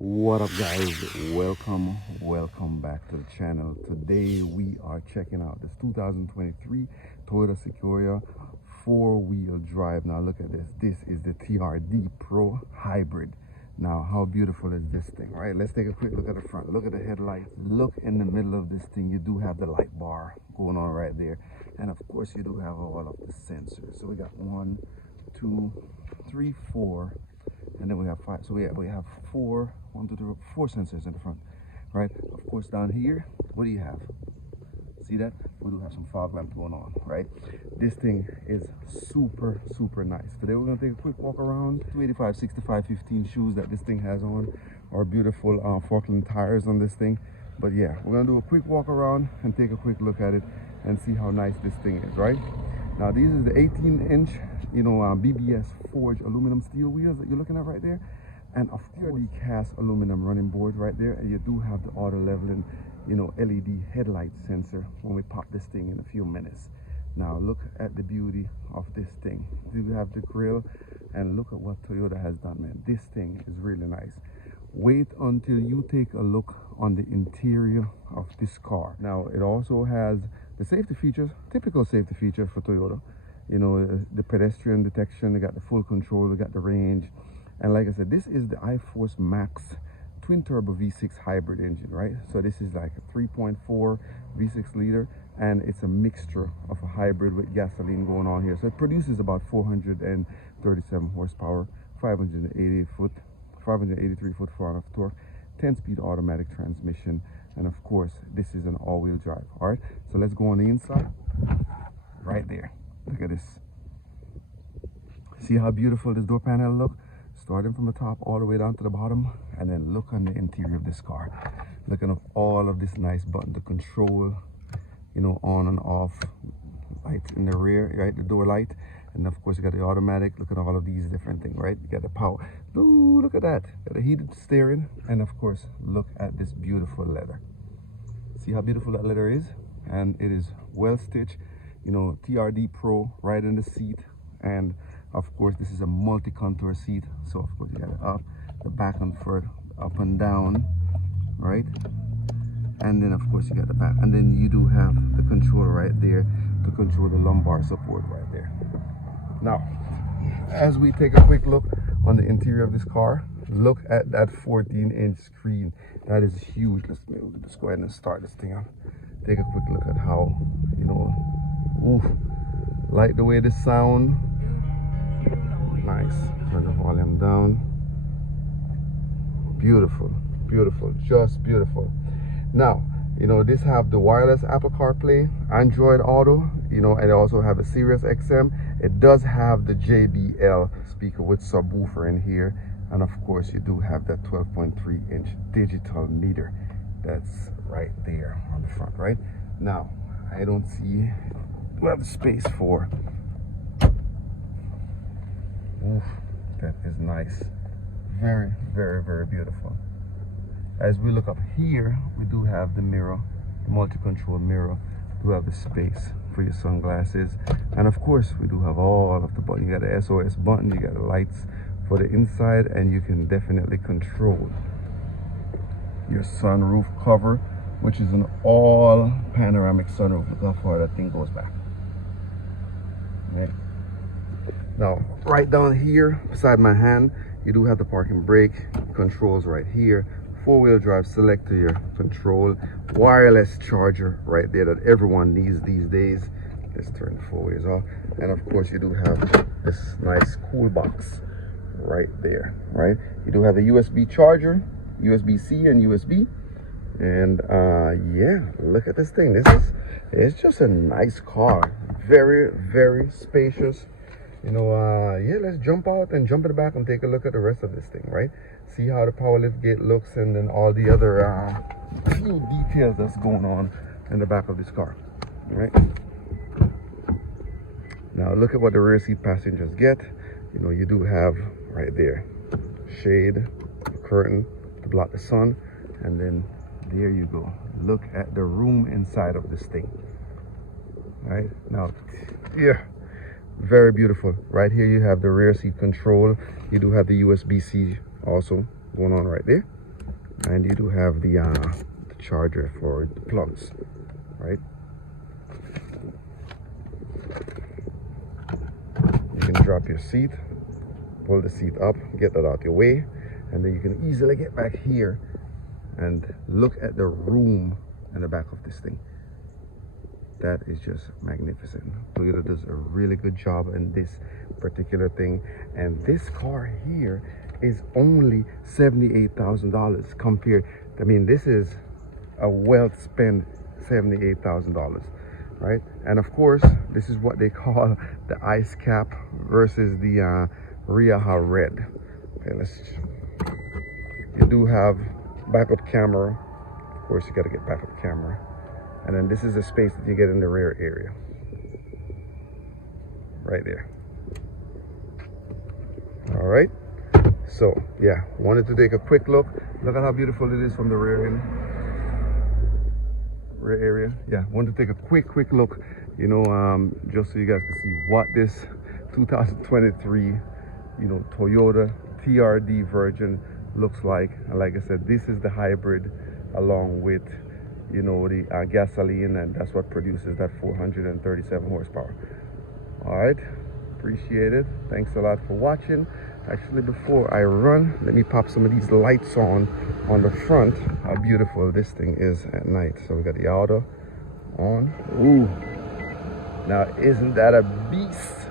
What up, guys? Welcome back to the channel. Today we are checking out this 2023 Toyota Sequoia four-wheel drive. Now look at this. This is the TRD Pro Hybrid. Now how beautiful is this thing, right? Let's take a quick look at the front. Look at the headlights. Look in the middle of this thing. You do have the light bar going on right there, and of course you do have all of the sensors. So we got 1, 2, 3, 4. And then we have 5. So we have 4 sensors in the front, right? Of course, down here, what do you have? See that? We do have some fog lamp going on, right? This thing is super nice. Today we're gonna take a quick walk around. 285, 65, 15 shoes that this thing has on, our beautiful Falkland tires on this thing. But yeah, we're gonna do a quick walk around and take a quick look at it and see how nice this thing is, right? Now these are the 18-inch, BBS forged aluminum steel wheels that you're looking at right there, and of course the cast aluminum running board right there, and you do have the auto leveling, LED headlight sensor when we pop this thing in a few minutes. Now look at the beauty of this thing. You have the grill, and look at what Toyota has done, man. This thing is really nice. Wait until you take a look on the interior of this car. Now it also has the safety features, typical safety feature for Toyota. The pedestrian detection, they got the full control, they got the range. And like I said, this is the iForce Max twin turbo V6 hybrid engine, right? So this is like a 3.4 V6 liter, and it's a mixture of a hybrid with gasoline going on here. So it produces about 437 horsepower, 583 foot-pound of torque, 10-speed automatic transmission, and of course this is an all-wheel drive. All right, so let's go on the inside. Right there, look at this. See how beautiful this door panel look, starting from the top all the way down to the bottom. And then look on the interior of this car. Looking at all of this nice button to control, on and off lights in the rear, right? The door light. And of course you got the automatic. Look at all of these different things, right? You got the power. Ooh, look at that. Got the heated steering. And of course, look at this beautiful leather. See how beautiful that leather is? And it is well stitched. TRD Pro right in the seat. And of course this is a multi-contour seat. So of course you got it up, the back and forth, up and down, right? And then of course you got the back, and then you do have the controller right there to control the lumbar support right there. Now as we take a quick look on the interior of this car, look at that 14-inch screen. That is huge. Let's go ahead and start this thing up. Take a quick look at how, like the way this sound. Nice. Turn the volume down. Beautiful, just beautiful. Now this have the wireless Apple CarPlay, Android Auto, and it also have a Sirius XM. It does have the JBL speaker with subwoofer in here, and of course you do have that 12.3-inch digital meter that's right there on the front. Right now I don't see we have the space for. Oof, that is nice. Very beautiful. As we look up here, we do have the mirror, the multi-control mirror. We do have the space for your sunglasses, and of course we do have all of the buttons. You got the SOS button, you got the lights for the inside, and you can definitely control your sunroof cover, which is an all panoramic sunroof. Look how far that thing goes back. Right. Now right down here beside my hand, you do have the parking brake controls right here, four-wheel drive selector, your control, wireless charger right there that everyone needs these days. Let's turn the four ways off. And of course you do have this nice cool box right there, right? You do have the USB charger, USB-C and USB. And yeah, look at this thing. It's just a nice car. Very spacious. Yeah, let's jump out and jump in the back and take a look at the rest of this thing, right? See how the power lift gate looks, and then all the other few details that's going on in the back of this car, right? Now look at what the rear seat passengers get. You do have right there shade, curtain to block the sun, and then there you go. Look at the room inside of this thing. Right now, yeah, very beautiful. Right here you have the rear seat control. You do have the USB-C also going on right there. And you do have the charger for the plugs, right? You can drop your seat, pull the seat up, get that out your way, and then you can easily get back here and look at the room in the back of this thing. That is just magnificent. Toyota does a really good job in this particular thing, and this car here is only $78,000 compared. I mean, this is a well spent $78,000, right? And of course, this is what they call the ice cap versus the Riaha Red. Okay, you do have backup camera. Of course, you got to get backup camera. And then this is the space that you get in the rear area. Right there. All right. So, yeah, wanted to take a quick look. Look at how beautiful it is from the rear end. Rear area. Yeah, wanted to take a quick look, you know, just so you guys can see what this 2023, you know, Toyota TRD version looks like. And like I said, this is the hybrid along with, you know, the gasoline, and that's what produces that 437 horsepower. All right, appreciate it. Thanks a lot for watching. Actually, before I run, let me pop some of these lights on the front. How beautiful this thing is at night. So we got the auto on. Ooh, now isn't that a beast?